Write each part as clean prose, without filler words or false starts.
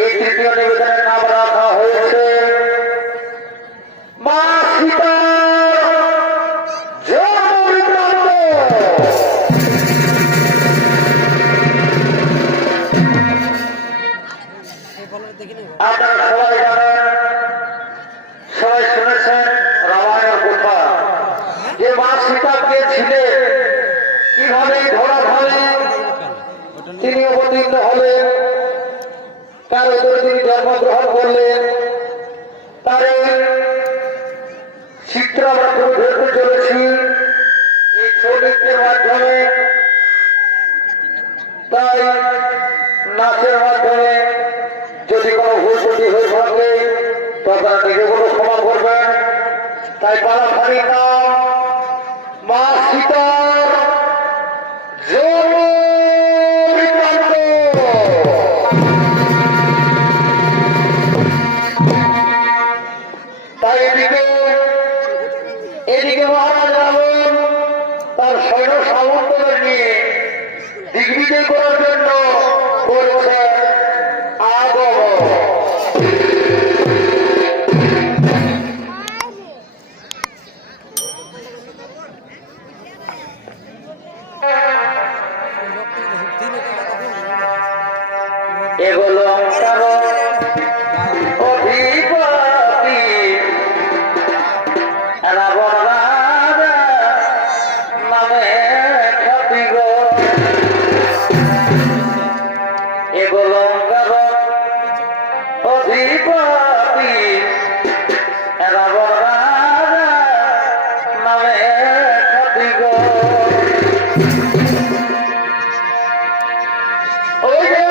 এই তৃতীয় নিবেদনের নাম রাখা হয়েছে মা সীতা আপনারা সবাই জানেন, সবাই শুনেছেন রামায়ণ কথা যে মা সীতা কে ছিলেন, কিভাবে ঘোড়া ধানে তিনি অবতীর্ণ হলেন, তার উপরে তিনি জন্মগ্রহণ করলেন, তার চিত্র আমরা তুলে ধরতে চলেছি এই চরিত্রের মাধ্যমে। তাই নাচের মাধ্যমে যদি কোনো ভুল ত্রুটি হয়ে থাকে তো আপনারা নিজে কোনো ক্ষমা করবেন। তাই পালাখানি নাম মা সীতার বৃত্তান্ত। তাই এদিকে মহারাজ রাবণ তার সৈন্য সামন্তদের নিয়ে দিগ্বিজয় করার জন্য করেছে আগমন। এগুলো অধিপতি রাবণ রাজা নামে খ্যাতি গো। এগুলো অধিপতি রাবণ রাজা নামে খ্যাতি গো। ওই যে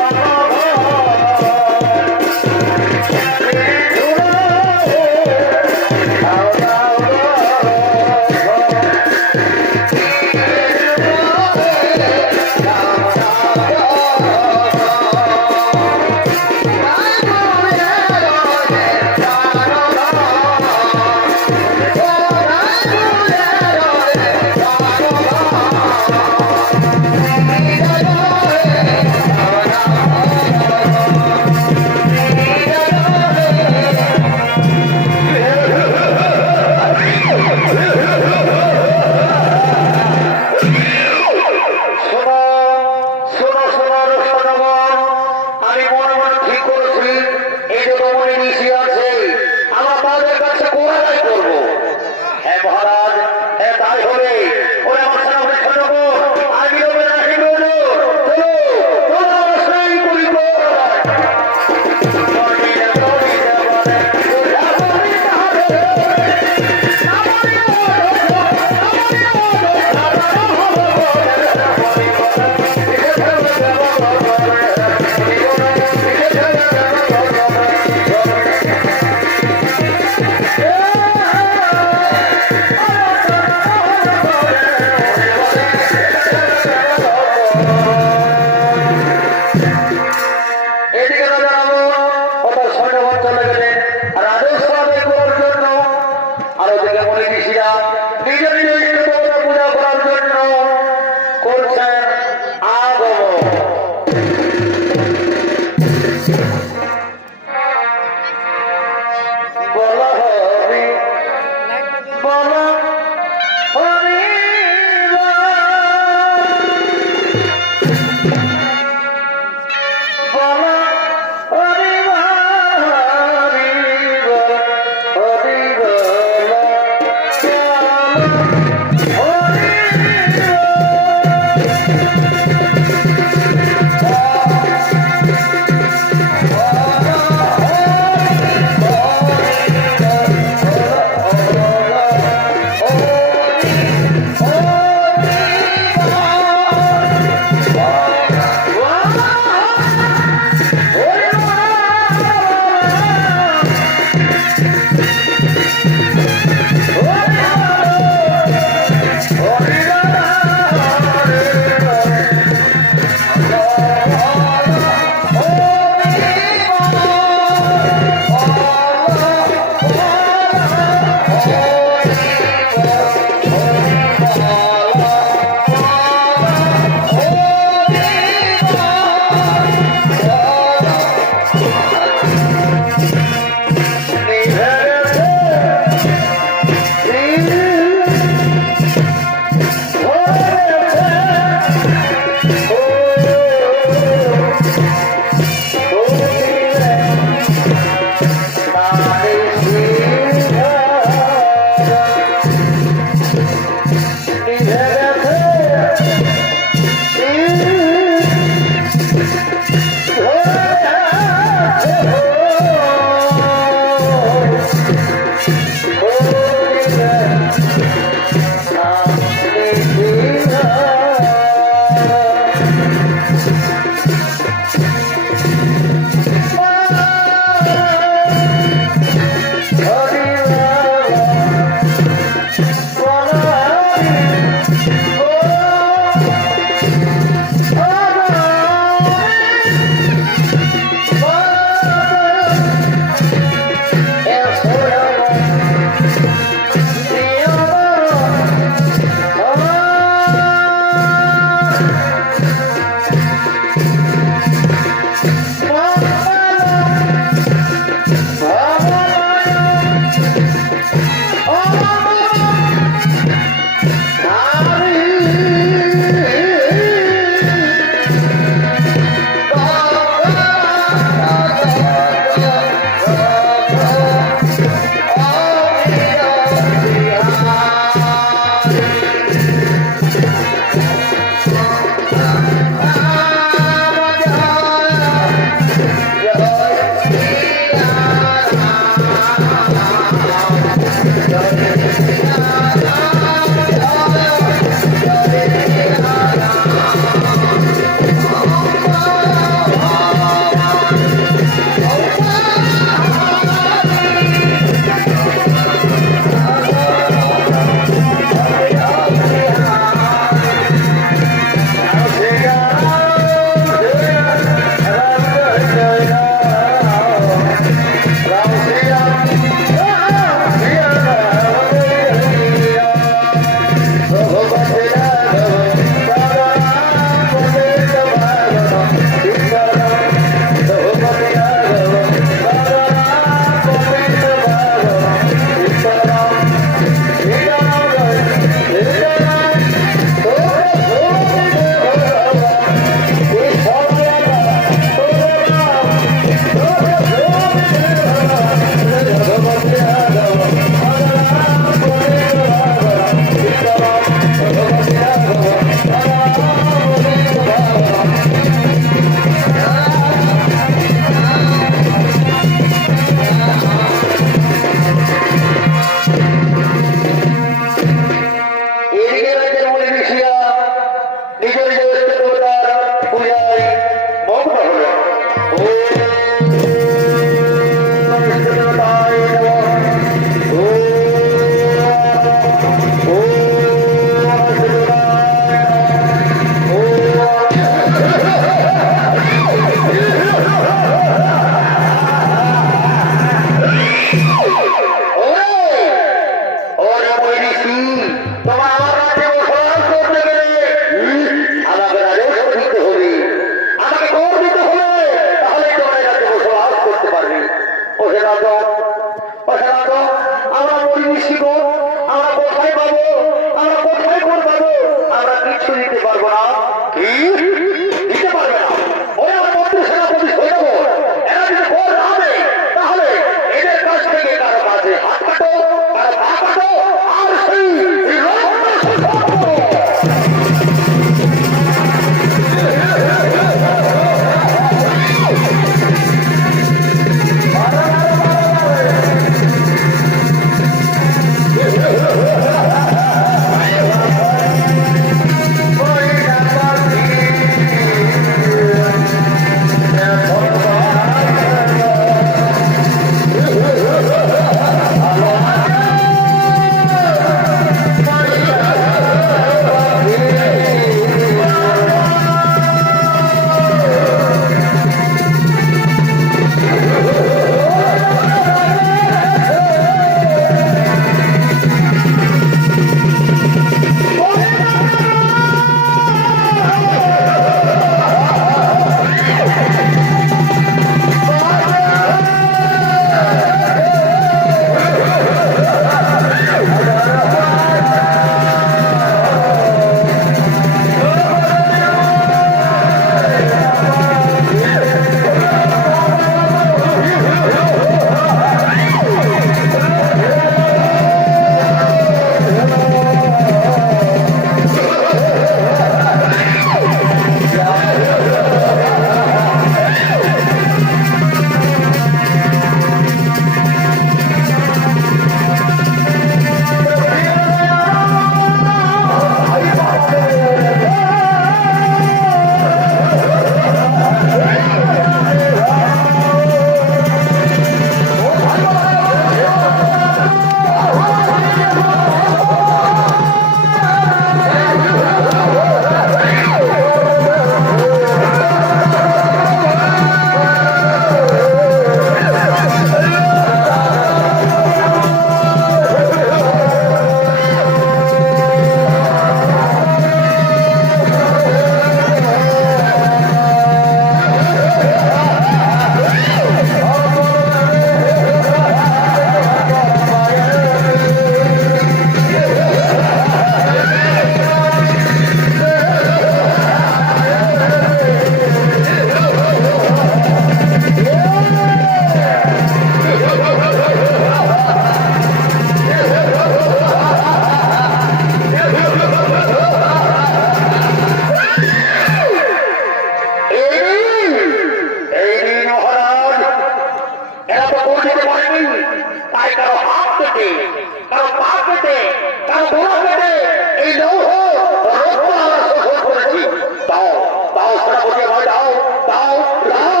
দাও সেনাপতি আমায় দাও দাও দাও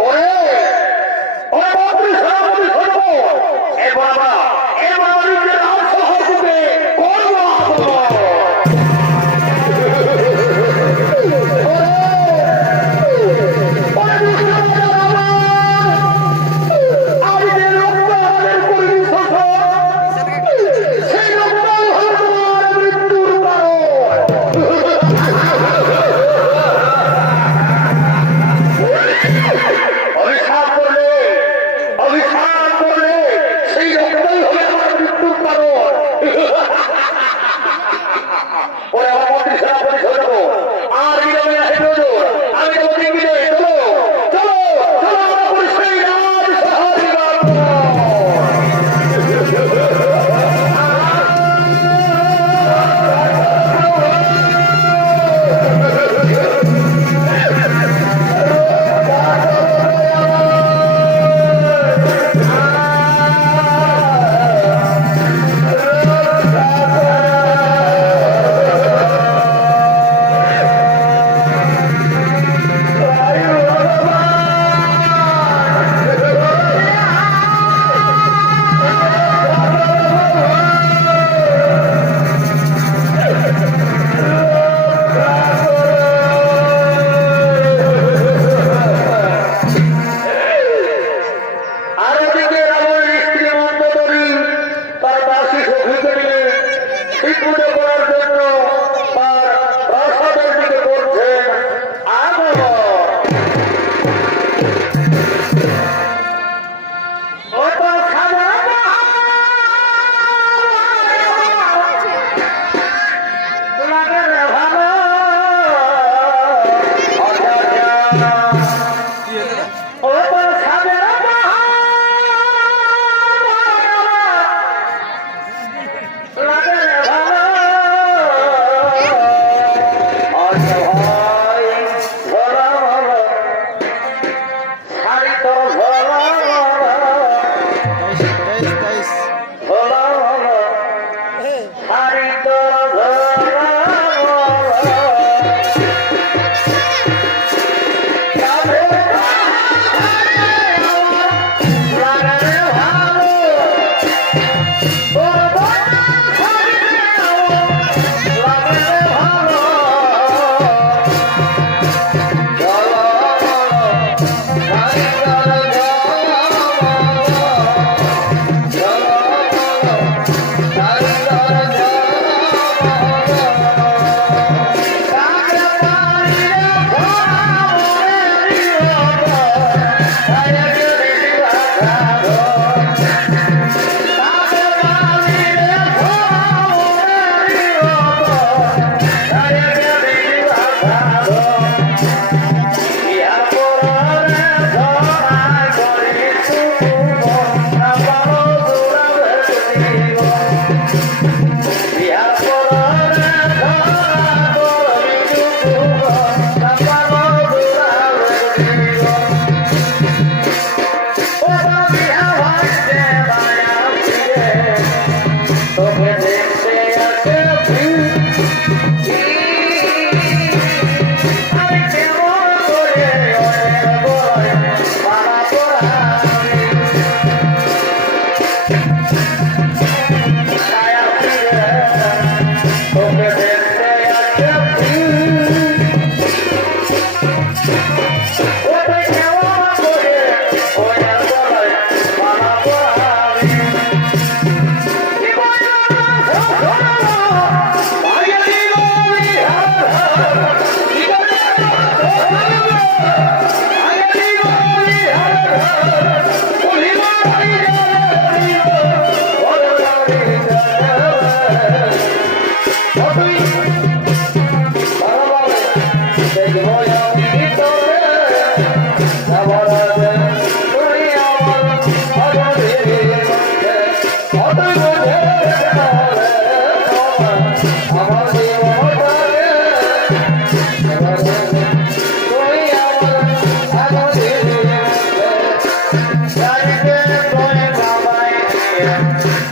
ওরে ওরে মন্ত্রী সেনাপতি শোনো এবার আমরা নিজের রাজ শহর থেকে করবো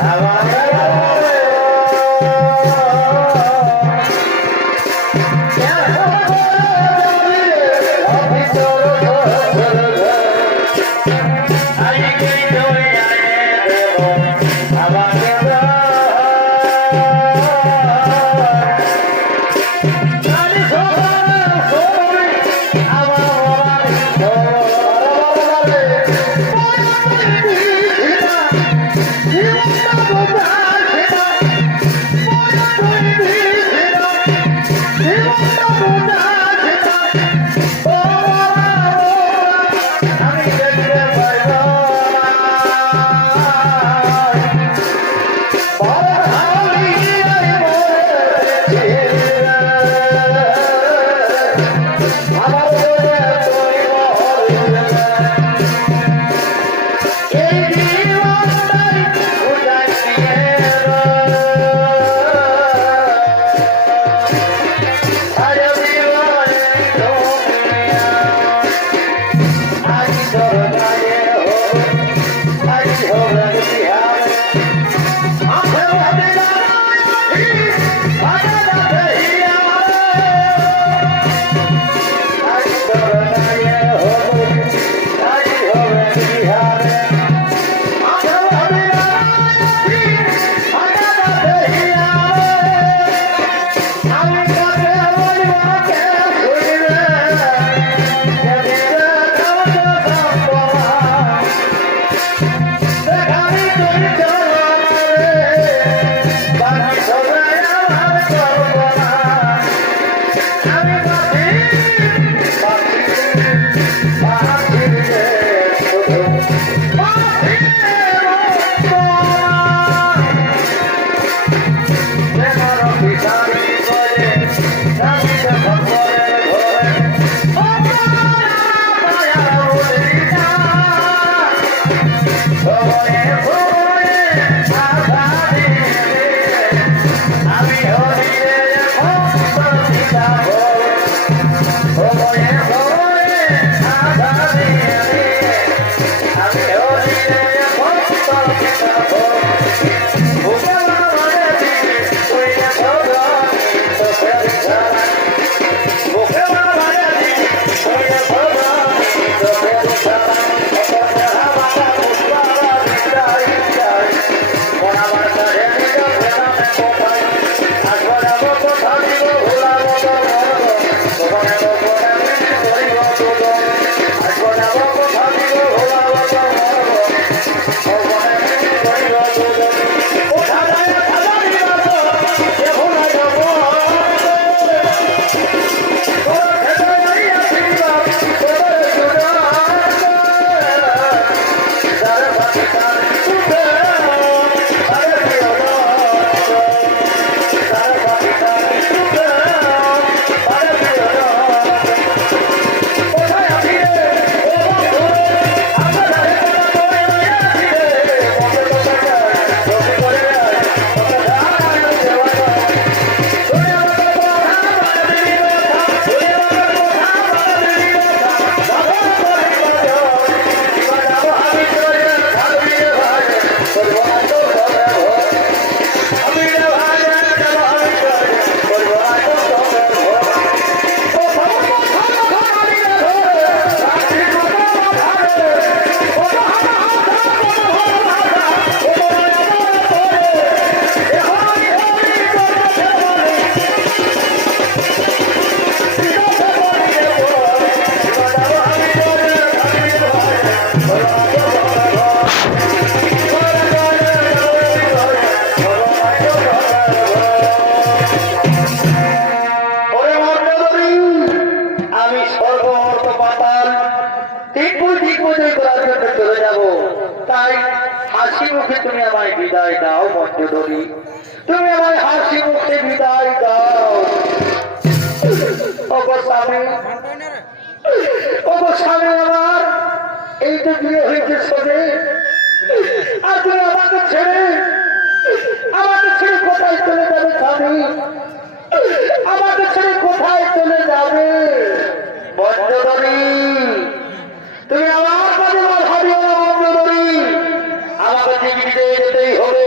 I তুমি আমার কাছে ভাবিও না বন্ধুরি, আমাকে জীবিত যেতেই হবে।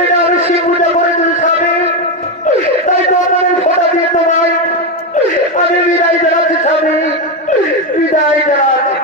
এটা আমি শিব পূজা করেছি স্বামী, তাই তো আমার ফোটা দিয়ে তোমায় আমি বিদায় জানাচ্ছি স্বামী, বিদায় জানাচ্ছি।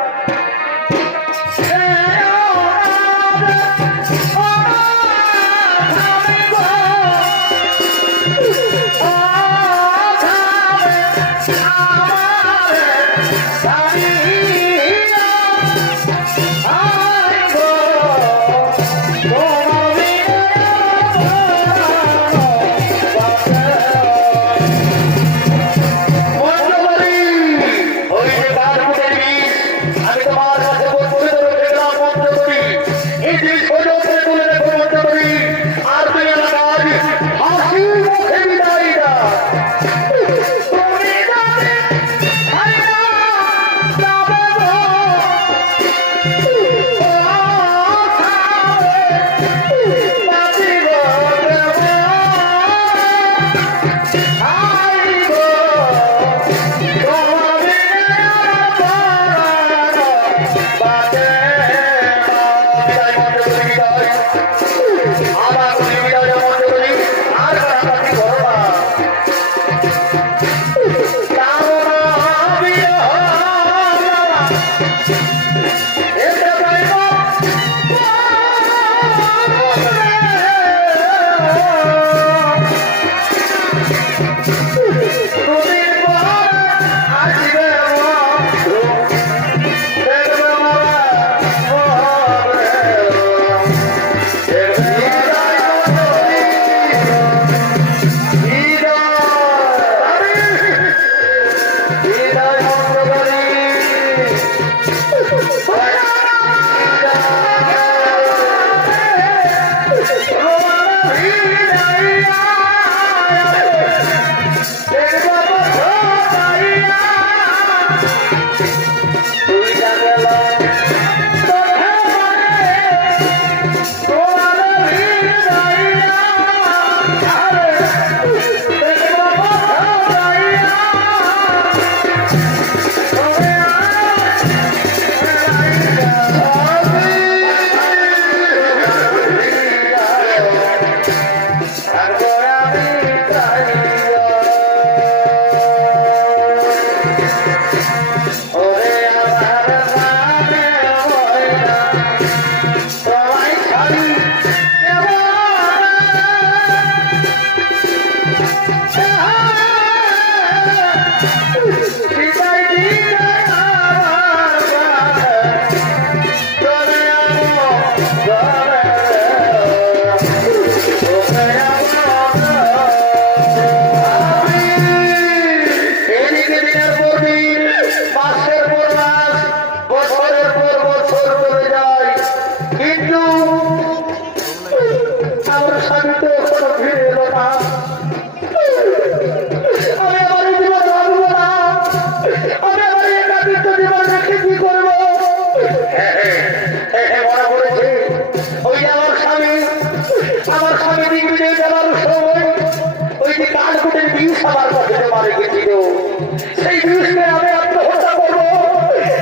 সেই বিষয়ে আমি আত্মহত্যা করবো,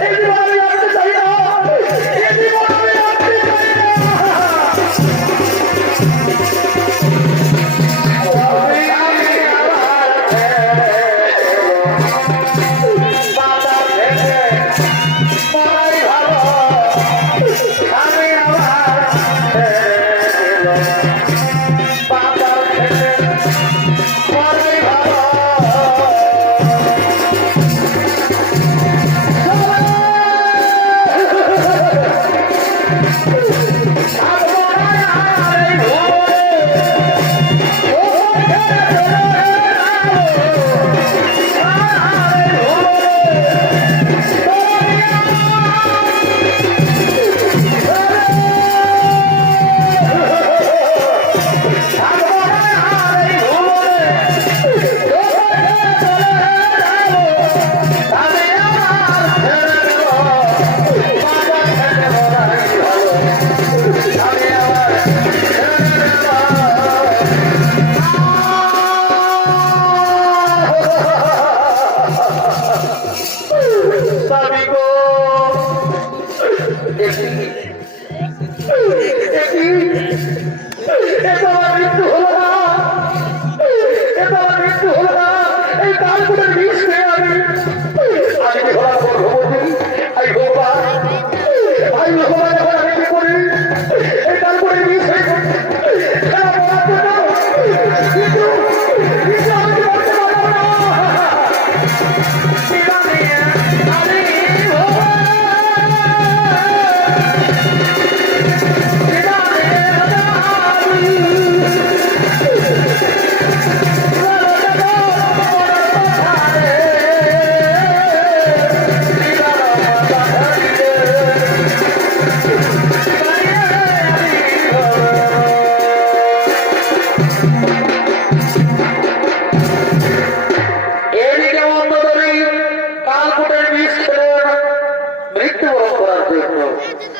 এই জীবন আমি রাখতে চাই না, এই জীবন আমি রাখতে চাই এটা আমার মৃত্যু হলো না, এটা আমার মৃত্যু হলো না। এই কালকুটের বিষ খেয়ে আমি হলাম গর্ভবতী। আই ভগবান, আই ভগবান, এখন আমি কি করি? এই কালকুটের বিষ খেলা বলার জন্য কিন্তু আমি বলতে পারবো না।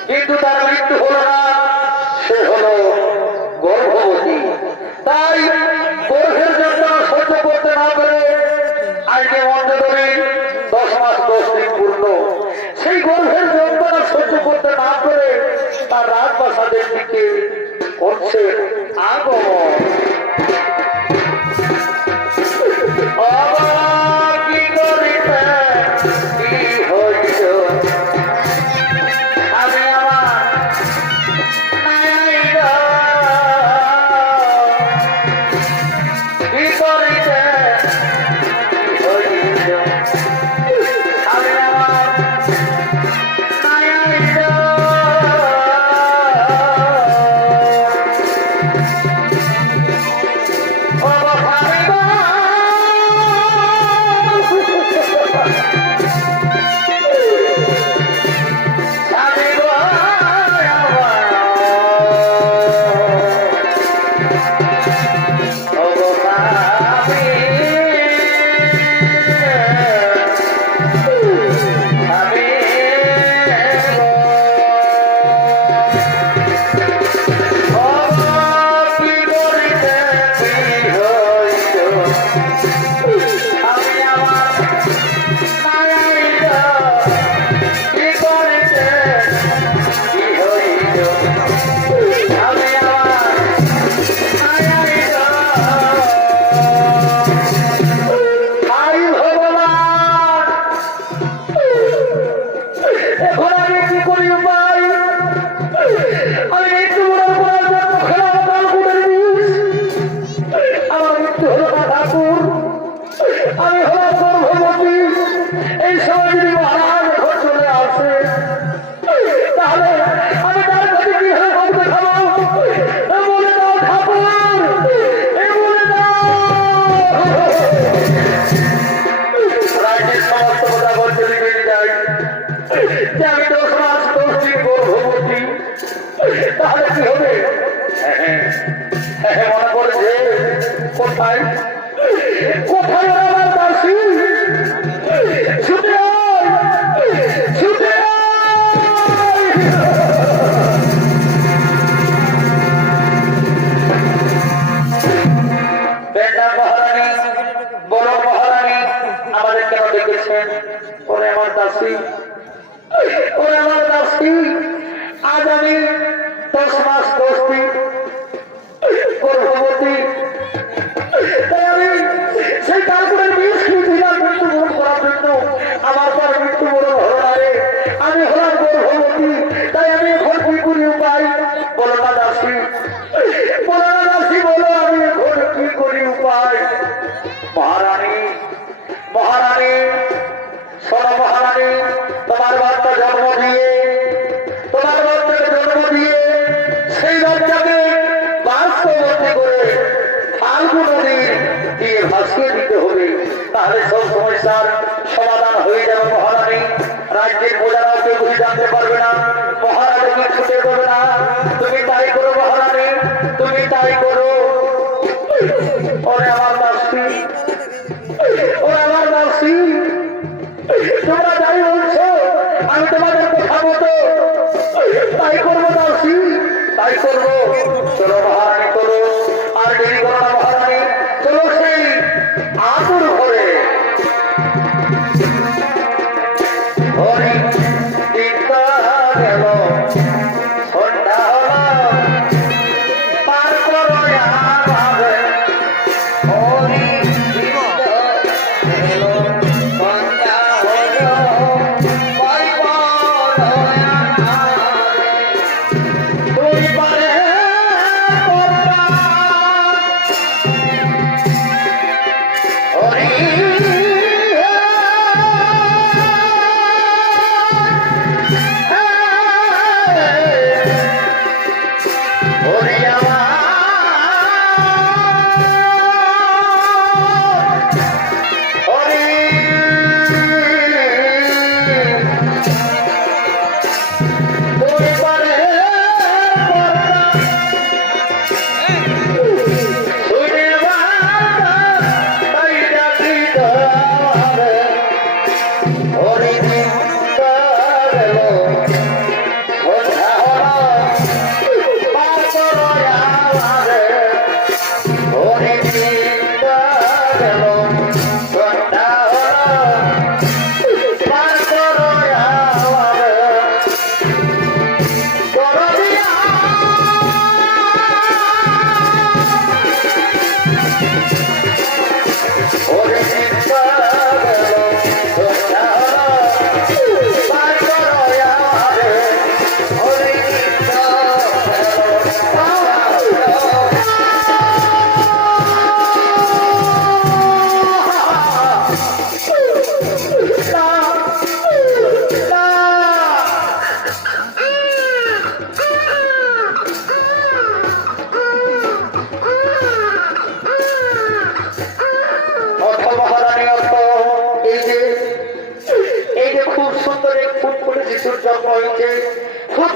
কিন্তু তার মৃত্যু হলো না, সে হলো গর্ভবতী। তাই গর্ভের যন্ত্রণা সহ্য করতে না পেরে আজকে মন্ডলী 10 মাস 10 দিন পূর্ণ। সেই গর্ভের যন্ত্রণা সহ্য করতে না পেরে তার রাজপ্রাসাদের দিকে করছে আগমন। তাহলে কি হবে? মনে করে যে কোথায় কোথায় আমার দাসী, ছুটে ছুটে মহারানী, বড় মহারানী আমাদের কেন ডেকেছেন? ওরে আমার দাসী, ওরে আমার দাসী, আজ আমি 10 মাস 10 দিন গর্ভবতী। তাই আমি সেই কালকুটের বিষ খেয়েছিলাম মৃত্যুবরণ করার জন্য। আমার তার মৃত্যুবরণ হলো না রে, আমি হলাম গর্ভবতী। তাই আমি এখন কি করি উপায়? বলো না দাসী, বলো না দাসী, বলো আমি এখন কি করি উপায়? মহারানী, মহারানী, শোনো মহারানী, তোমার বাচ্চা জন্ম দিয়ে, তোমার বাচ্চাকে জন্ম দিয়ে সেই বাচ্চাকে বাস্তবতী করে ফাল্গু নদী দিয়ে ভাসিয়ে দিতে হবে। তাহলে সব সমস্যার সমাধান হয়ে যাবে মহারানী। রাজ্যের প্রজারাও কেউ বুঝে জানতে পারবে না, মহারানীকে ছুটে দেবে না। তুমি তাই করো মহারানী, তুমি তাই করো। ওরে আমার দাসী, ওরে আমার দাসী, তোমরা যাই বলছো আমি তোমাদের কথা মতো তাই করবো দাসী, তাই করবো। চলো মহারানী, চলো, আর দেরি করো না মহারানী, চলো সেই আতুর ঘরে। হরি দিনটা গেল, সন্ধ্যা হলো, পার করো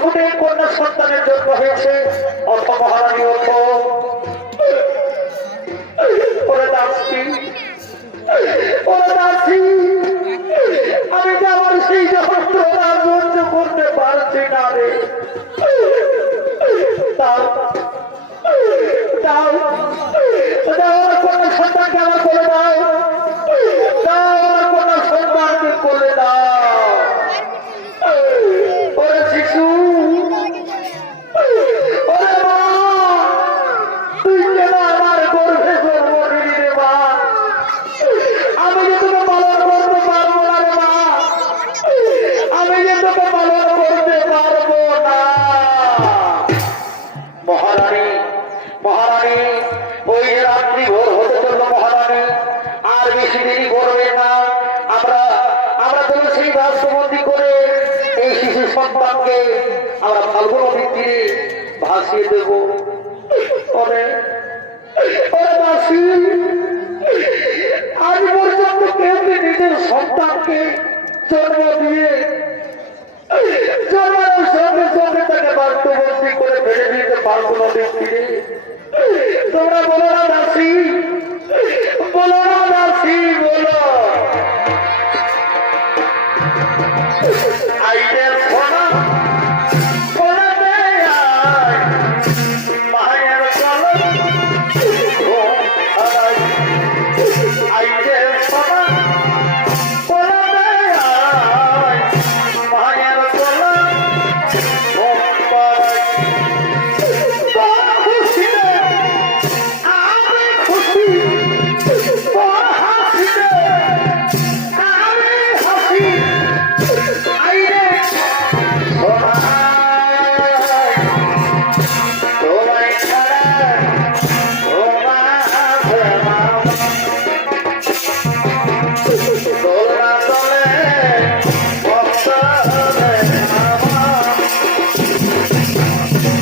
ফুটে কন্যা সন্তানের জন্ম হয়েছে। অর্থ মহারানী অর্থ ওরে দাসী, ওরে দাসী, আমি যে আমার সেই যন্ত্রণা সহ্য করতে পারছি না রে। দাও দাও দাও, আমার কন্যা সন্তানকে আমার করে দাও, দাও আমার কন্যা সন্তানকে করে দাও। ওরে শিশু, ওরে মা, তুই যেন আমার গর্ভে জন্ম নিলি রে মা, আমি যে তোকে পালন করতে পারবো না রে মা, আমি যে তোকে পালন করতে পারবো না। মহারানী, মহারানী, ওই যে রাত্রি ভোর হতে চললো মহারানী, আর বেশি দেরি করবে না। আমরা আমরা তো সেই বাস্তবন্দী করে এই শিশু সন্তানকে আমরা ফাল্গুন নদীর তীরে ভাসিয়ে দেব। ওরে ওরে দাসী, আজ পর্যন্ত কেউ নিজের সন্তানকে জন্ম দিয়ে জন্মানোর সঙ্গে সঙ্গে তাকে বাস্তবন্দী করে ফেলে দিতে পারবো নদীর তীরে। তোমরা বলো না দাসী, বলো না দাসী, বলো। আইনের সোনা বলতে আয়, মায়ের কলম আইনের সোনা বলতে আয়, মায়ের কলম খুশিতে আমি খুশি, হাসিতে আমি হাসি। আইরে তোমায় ছাড়া দোলনা চলে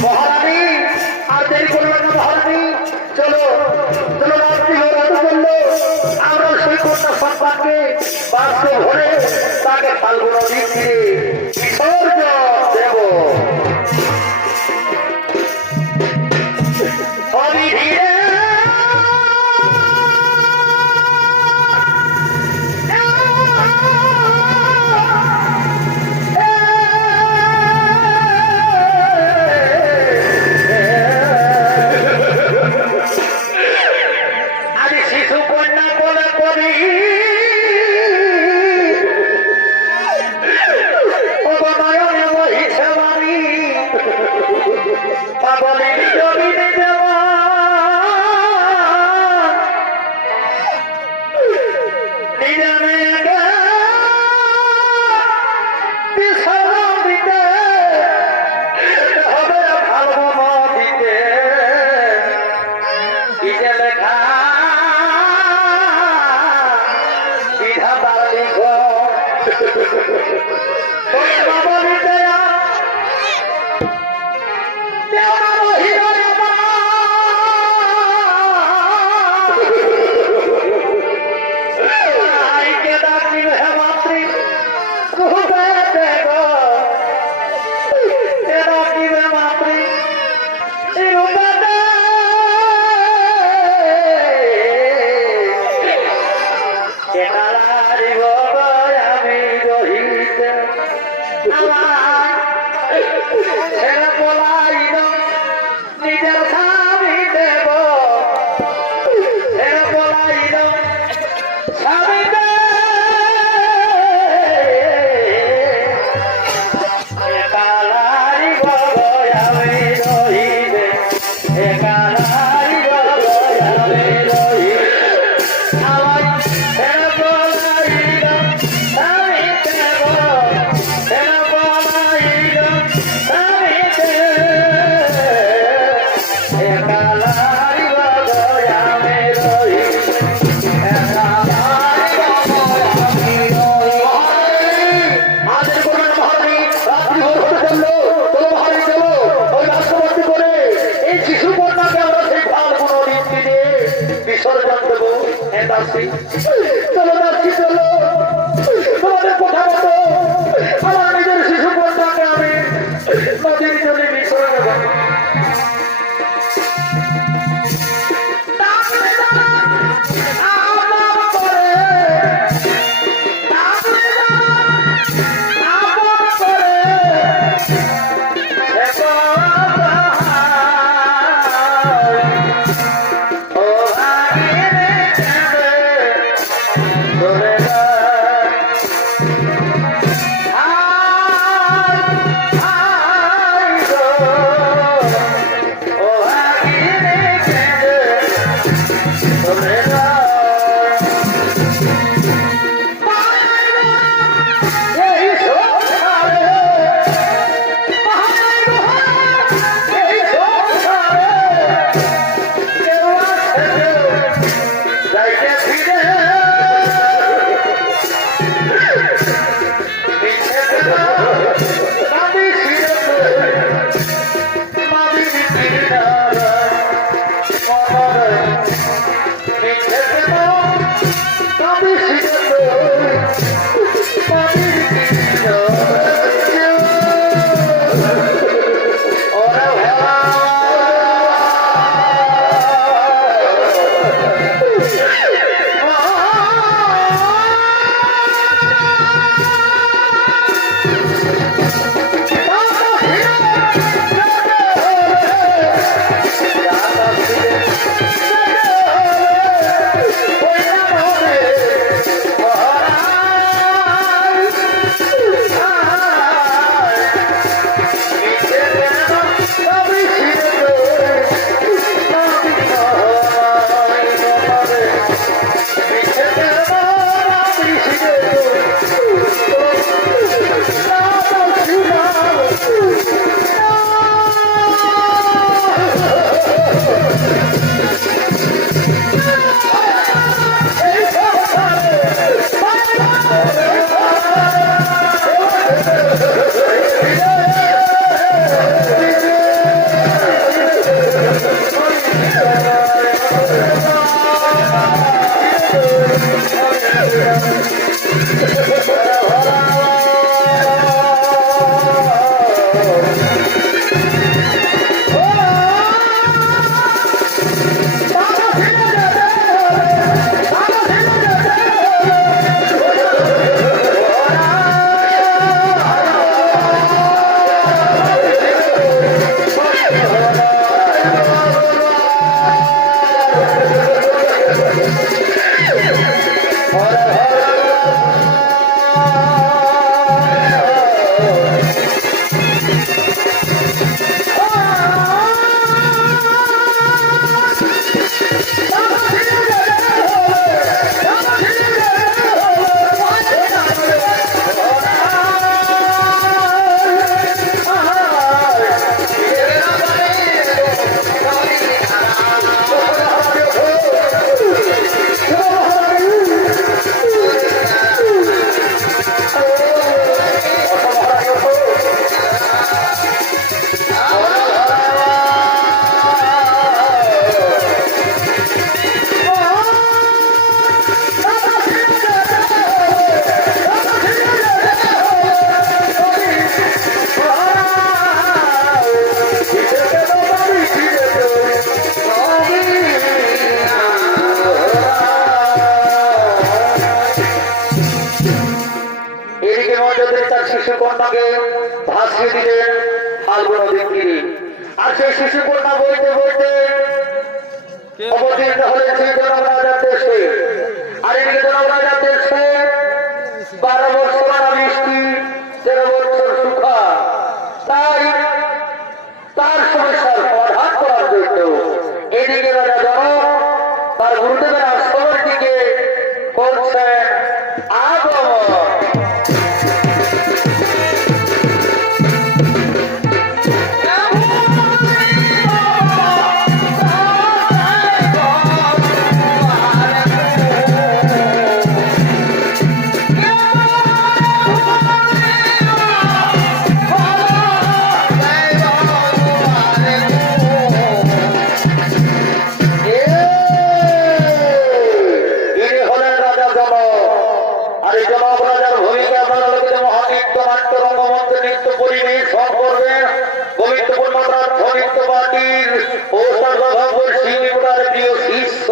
মহারানী, আর দেরি করলেন না মহারানী, চলো চলো, রাত্রি রাতে চললো। আমরা সেই কন্যা সন্তানকে বাস্তব ভরে তাকে ফাল্গুন নদীর তীরে বিসর্জন দেব। অবিধীরে আমি শিশু কন্যা বলে করি পাগলের জমিনে দেওয়া নিজামে দিতে হবে ভালো দিতে ইজে লেখা বিধাতার লিখ বাবা দিতে আমি রহিতে আমার ছেলে পলাইল নিজের স্বামী দেব, ছেলে পলাইল স্বামী কালারি গয় আমি রহিবে, কালারি গয় আমি রহিবে আমার ছেলে পলাইল স্বামী দেব, ছেলে পলাইল স্বামী দেব কালারি গয় আমি রহিবে, কালারি গয় আমি রহিবে। আজের করবেন মহারানী, রাত্রি ভোর হতে চললো, চলো মহারানী চলো, ওই রাষ্ট্রবর্তী করে এই শিশু কন্যাকে আমরা সেই ফাল্গুন নদীর তীরে বিসর্জন দেবো। হ্যাঁ দাসী, চলো দাসী চলো, তোমাদের কথা মতো আমার নিজের শিশু কন্যাকে আমি নদীর জলে মিশরে যাবে শিশুকন্যাকে ভাসিয়ে দিলেন ফাল্গুন নদীর তীরে। আর সেই শিশুকন্যা বইতে বইতে অবতীর্ণ হলেন সেই জনক রাজার দেশে। আর এদিকে জনক রাজার দেশে 12 বছর বৃষ্টি, 13 বছর সুখা। তাই তার সমস্যার সমাধান করার জন্য এদিকে রাজা জনক তার গুরুদেবের আশ্রমের দিকে করছেন আগমন। ও সর্বভঙ্গল শিবপুরার প্রিয় শিষ্য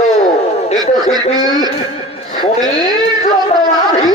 নৃত্যশিল্পী সুনীল চন্দ্র মাঝি।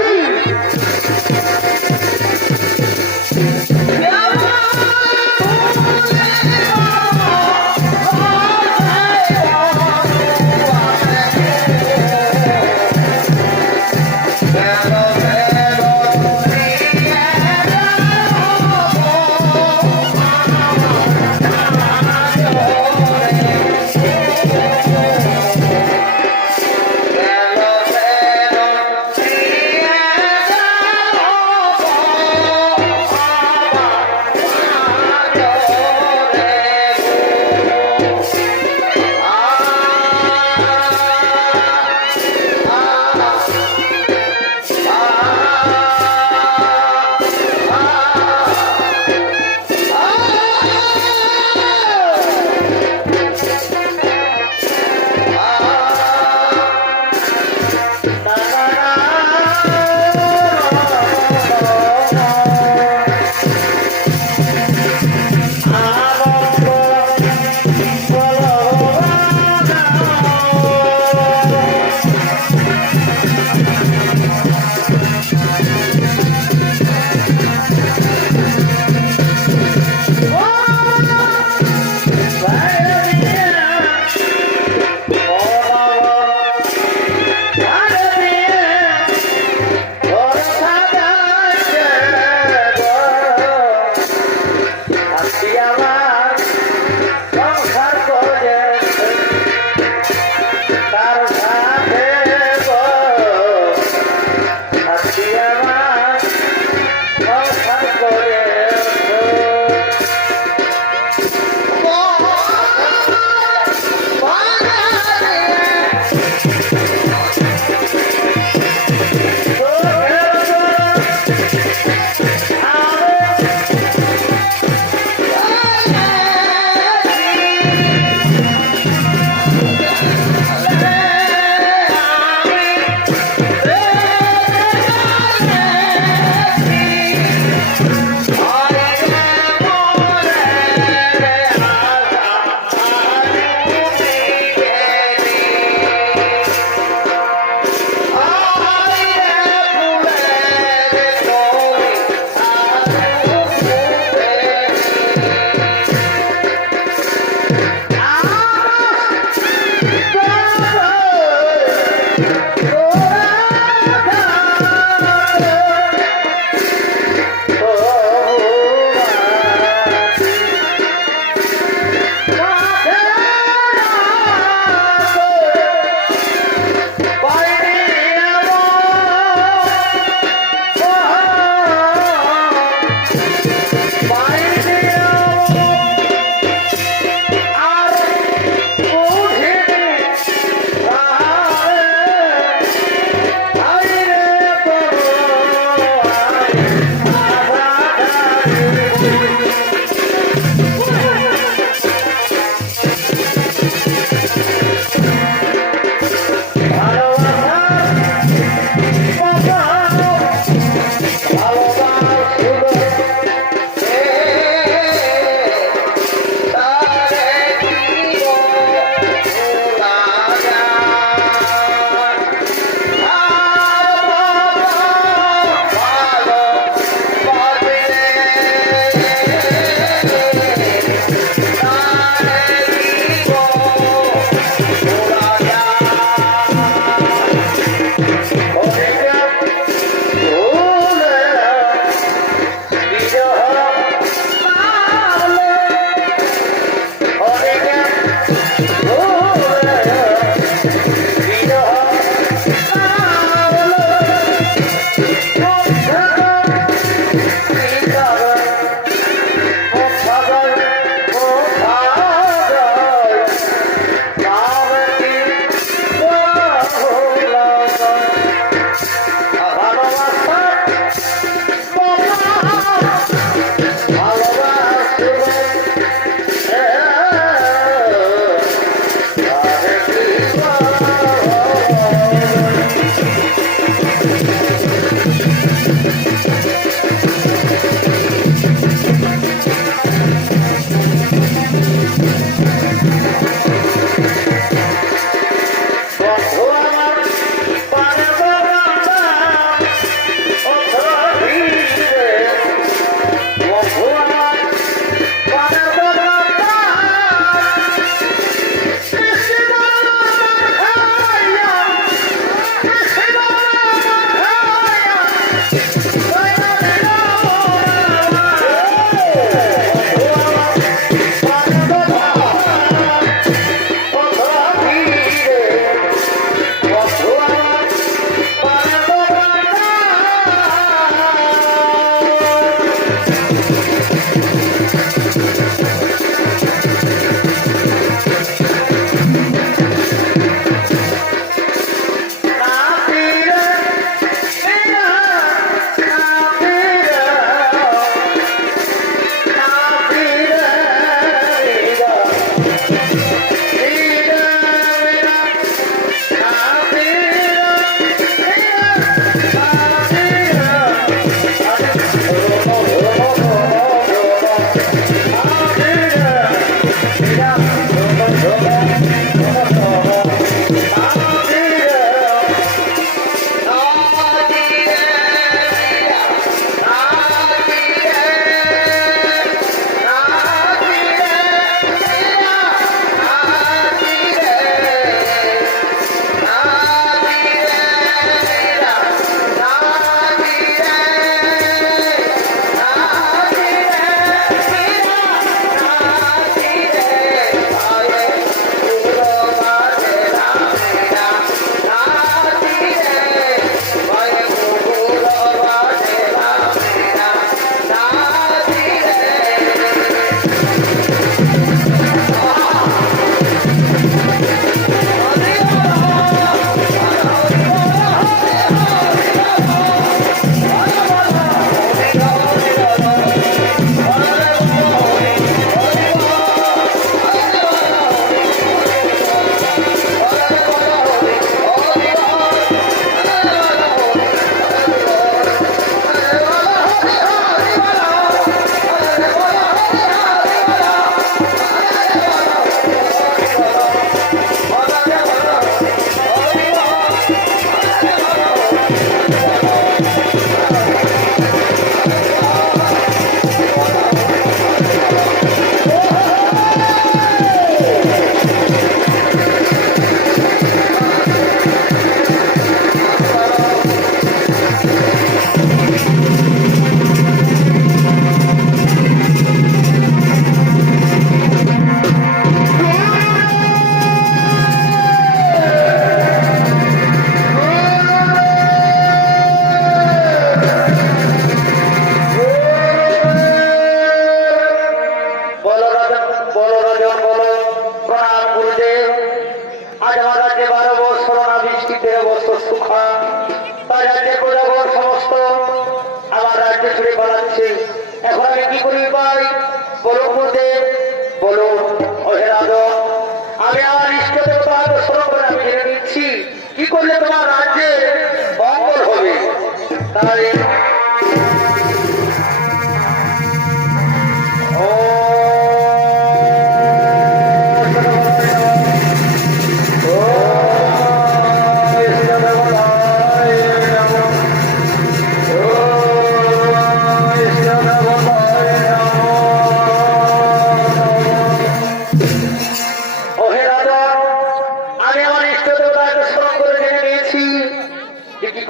বলরাজন বলো প্রণাম গুরুদেব। আজ আমার রাজ্যে 12 বৎসর অনাবৃষ্টি, 13 বৎসর সুখা। তাই রাজ্যের প্রজাগণ সমস্ত আমার রাজ্য ছুড়ে পালাচ্ছে। এখন আমি কি করি ভাই? বলো গুরুদেব, বলো। অহেরাজন, আমি আমার ইষ্ট দেবতাকে স্মরণ করে আমি জেনে নিচ্ছি কি করলে তোমার রাজ্যে মঙ্গল হবে। তাই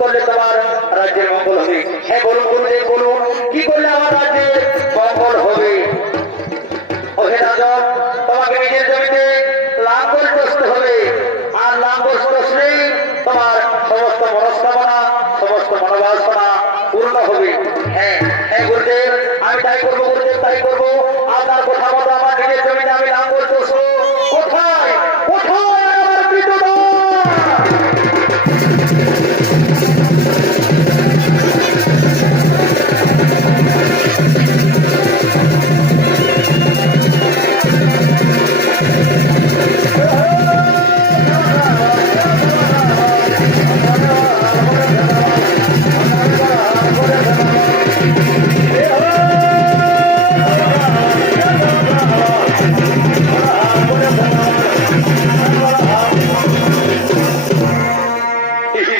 করলে তোমার রাজ্যের মঙ্গল হবে। হ্যাঁ বলুন গুরুদেব, বলুন কি করলে আমার রাজ্যের মঙ্গল হবে। ওহে রাজন, তোমাকে নিজের জমিতে লাঙ্গল কষতে হবে। আর লাঙ্গল কষলেই তোমার সমস্ত মনস্কামনা, সমস্ত মনোবাসনা পূর্ণ হবে। হ্যাঁ হ্যাঁ গুরুদেব, আমি তাই করবো গুরুদেব, তাই করবো। আপনার কথা মতো আমার নিজের জমিতে আমি লাঙ্গল কষবো। কোথায় কোথায় আমার পিতাদা?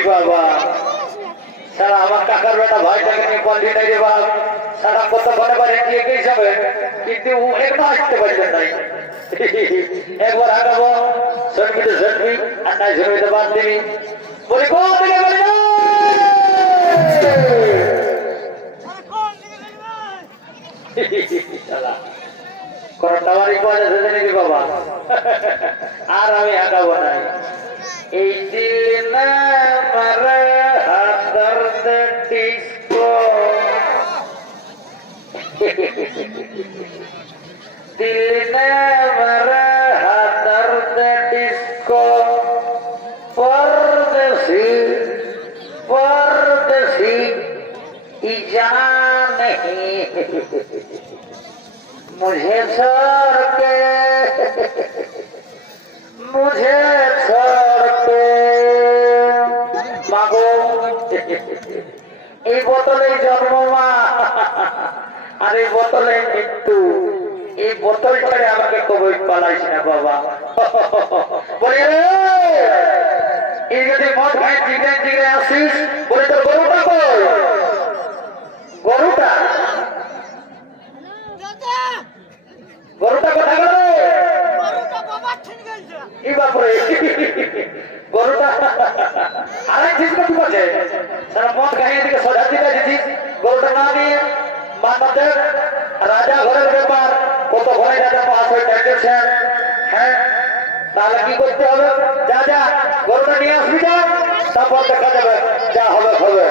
বাবা সারা আমার কাকার বেটা ভাইটাকে নিয়ে কন্টি নাই রে বাপ। সারা কতক্ষণে বাড়ি দিয়ে গিয়ে যাবে, কিন্তু একটা আসতে পারছেন নাই। একবার আগাবো সরবিতে সরবি আর নাই সরবিতে বাদ দিবি বলি কোন দিকে বলি কোন টাওয়ারি পাওয়া যাচ্ছে নাকি বাবা? আর আমি আগাবো নাই। এই দিল না মারা হাত দর্দ ডিস্কো, দিল না মারা হাত দর্দ ডিস্কো, परदेसी परदेसी जान नहीं मुझे छोड़ के, मुझे छोड़ के मागो এই বোতলে জন্ম মা আর এই বোতলে মৃত্যু। এই বোতলটারে আমাকে কবই পালাইস না বাবা। বলে এই যদি মদ খাই জিগে জিগে আসিস বলে তোর গরুটা কই? গরুটা গরুটা কোথায় গেল? এই বাপরে গরুটা আরে ঠিক কথা বলছে। সারা মদ খাই এদিকে সজা দিকে দিছিস, গরুটা না নিয়ে মানবদের রাজা ঘরের ব্যাপার। কত ঘরে রাজা পাস হয়ে ডেকেছেন। হ্যাঁ তাহলে কি করতে হবে? যা যা গরুটা নিয়ে আসবি, যা, তারপর দেখা যাবে যা হবে হবে।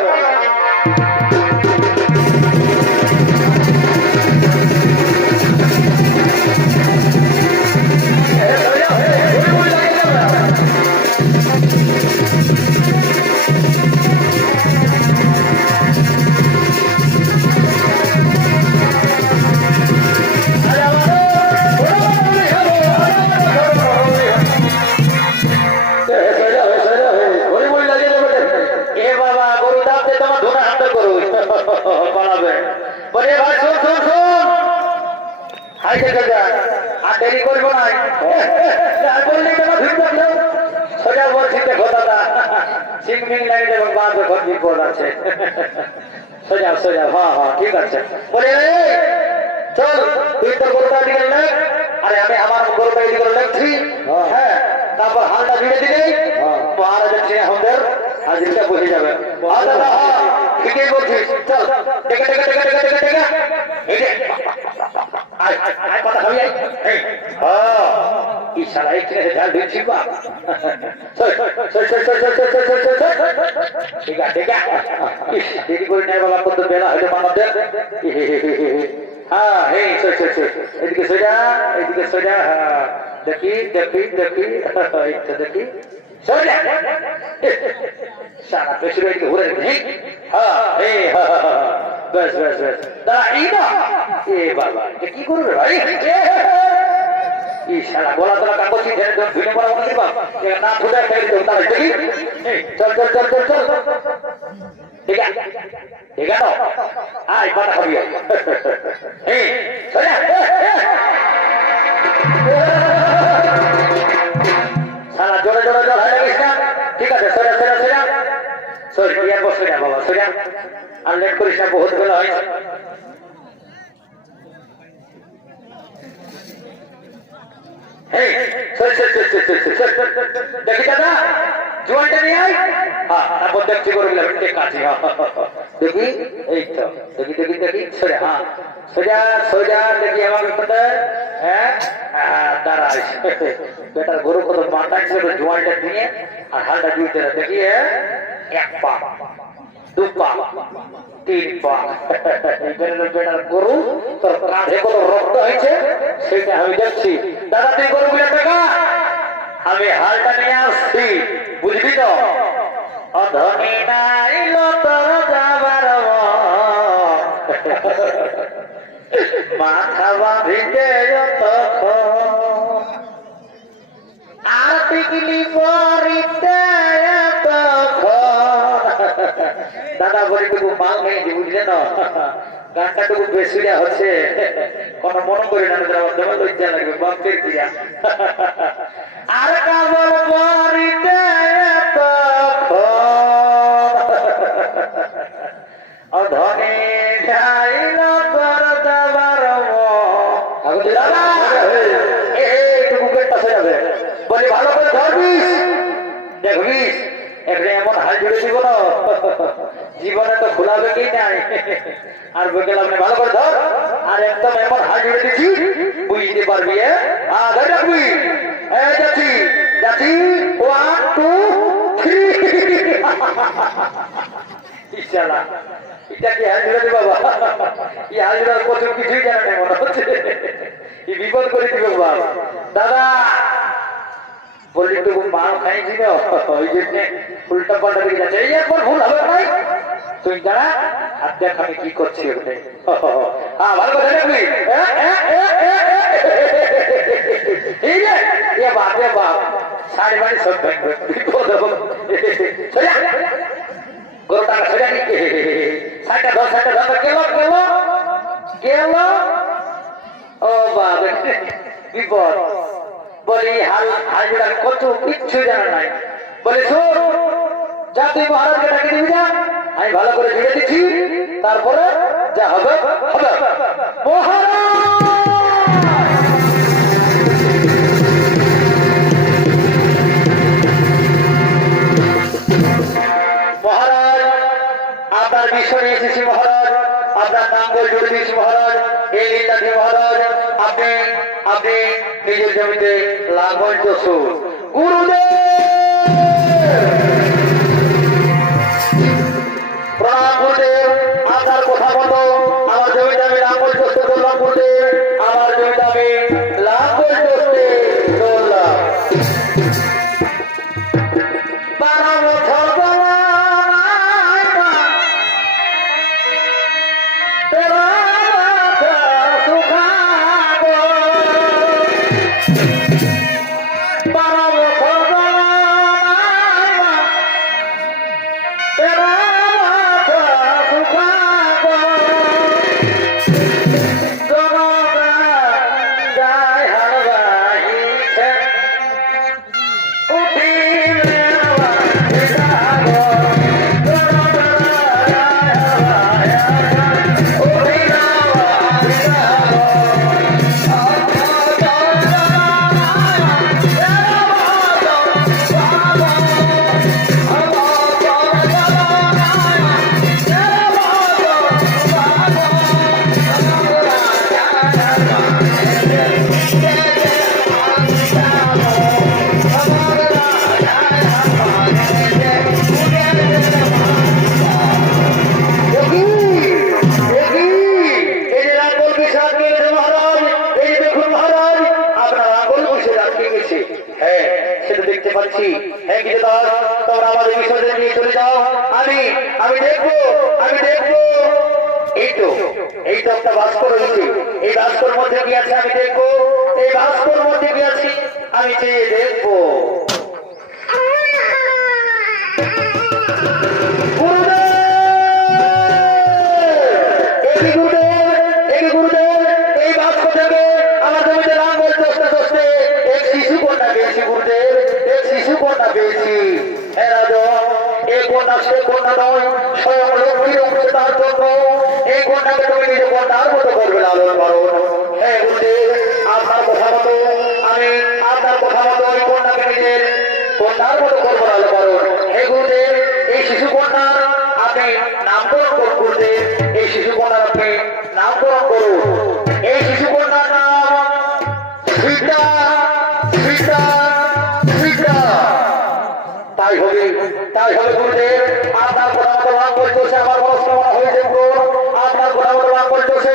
আর দেরি করবো না, সোজা বলছি দেখো দাদা সিংমিং লাগে এবং বাদ এখন বিপদ আছে। সোজা সোজা, হ্যাঁ হ্যাঁ ঠিক আছে। বলে চল তুই তোর গরুটা দিকে লেখ, আরে আমি আমার গরুটা এদিকে লেখছি। হ্যাঁ তারপর হালটা ভিড়ে দিলে মহারাজের চেয়ে আমাদের হাজিরটা বসে যাবে। ঠিকই বলছিস, চল ডেকে ডেকে ডেকে ডেকে ডেকে ডেকে এই যে কথা খাবি ইশারা একটু ঝাল দিচ্ছি বা ঠিক আছে দেরি করে নেয় বাবা, কত বেলা হলে মানবদের হ্যাঁ এই এদিকে সোজা এদিকে সোজা হ্যাঁ দেখি দেখি দেখি এইটা দেখি সোজা সারা পেছনে এদিকে ঘুরে দেখি হ্যাঁ এই বেশ বেশ বেশ দাঁড়া এই না এ বাবা এটা কি করবে ভাই এই শালা গলা তোলা কাগজি ধরে ধরে ভিড়ে পড়া মনে করবা না ফুটে খেয়ে দিতে তাহলে দেখি চল চল চল চল চল ঠিক আছে ঠিক আছে আয় পাতা খাবি এই চলে শালা জোরে জোরে জোরে হয়ে গেছিস না ঠিক আছে সোজা সোজা সোজা সরি ইয়ার বসে না বাবা সোজা আর লেট করিস না বহুত বেলা হয়েছে দেখি দাদা জোয়ানটা নিয়ে আয় হ্যাঁ তারপর দেখছি করে কাছে দেখি এই তো দেখি দেখি দেখি সোজা হ্যাঁ সোজা সোজা দেখি আমার হ্যাঁ দাঁড়াই বেটার গরু কত মাথা ছিল জোয়ানটা দিয়ে আর হালটা দুইতে দেখি এক পা দু পা তিন পা বেটার গরু তোর কাঁধে কত রক্ত হয়েছে সেটা আমি দেখছি দাদা তুই গরু গুলো দেখা আমি হালটা নিয়ে আসছি বুঝবি তো অধমি নাইল তোর যাবার মাথা বাঁধিতে আর পিকলি পরিতে দাদা বলি টুকু মাল নেই বুঝলে না গানটা টুকু বেশি হচ্ছে কোন মনে করি না যেমন লজ্জা লাগবে বক্তের ক্রিয়া আর কাবল পরিতে অধনে যাইল তোর যাবার এইটুকু পেটটা যাবে বলি ভালো করে ধরবিস দেখবিস একটা এমন হাল জুড়ে দিব না জীবনে তো খোলাবে কি নাই আর বললাম ভালো করে ধর আর একদম এমন হাল জুড়ে দিচ্ছি বুঝতে পারবি ধরে রাখবি যাচ্ছি যাচ্ছি 1 2 3 ইশালা এটা কি হাল জুড়ে বাবা এই হাল জুড়ার কত কিছুই জানা নেই মনে হচ্ছে এই বিপদ করে দিবে বাবা দাদা বললি তো মাল খাইছিল ওই জন্য উল্টা পাল্টা দিকে যাচ্ছে এই একবার ভুল হবে ভাই তুই জানা আর দেখ আমি কি করছি ওখানে হ্যাঁ ভালো কথা দেখবি এই যে এ বাপ রে বাপ সাড়ে বাড়ি সব ভাঙবে গরুটা সোজা নি সাইডটা ধর গেল গেল গেল ও বাপ বিপদ বলি হাল জোড়ার কত কিচ্ছু জানা নাই বলে শোন যা তুই মহারাজকে ডাকে দিবি যা আমি ভালো করে জুড়ে দিচ্ছি তারপরে যা হবে হবে মহারাজ আপনার বিষয় নিয়ে এসেছি মহারাজ আপনার নাঙ্গল জুড়ে দিয়েছি মহারাজ এই লীলাধি মহারাজ আপনি আপনি নিজের জমিতে লাঙ্গল চষু গুরুদেব প্রণাম গুরুদেব আপনার কথা মতো আমার জমিতে আমি লাঙ্গল চষতে করলাম গুরুদেব আমার জমিতে আমি লাঙ্গল চষতে করলাম 12 বছর দেখতে পাচ্ছি। হ্যাঁ কিছু দাস, তোমরা আমাদের বিসর্জন নিয়ে চলে যাও। আমি দেখবো। এই তো একটা ভাস্কর রয়েছে। এই ভাস্কর মধ্যে কি আছে আমি দেখবো। এই ভাস্কর মধ্যে কি আছে আমি চেয়ে দেখবো। আপনার কথা মতো আমি আপনার কথা মতো ওই কন্যাকে নিজের কন্যার মতো করবো লালন পালন। হে গুরুদেব, এই শিশু কন্যার আপনি নামকরণ গুরুদেব, এই শিশু কন্যার আপনি নামকরণ করুন। এই শিশু কন্যার নাম সীতা। সীতা সীতা তাই হবে গুরুদেব। আপনার কথা মতো নাম বলতেছে, আমার মনস্কামনা হয়েছে। আপনার কথা মতো নাম বলতেছে।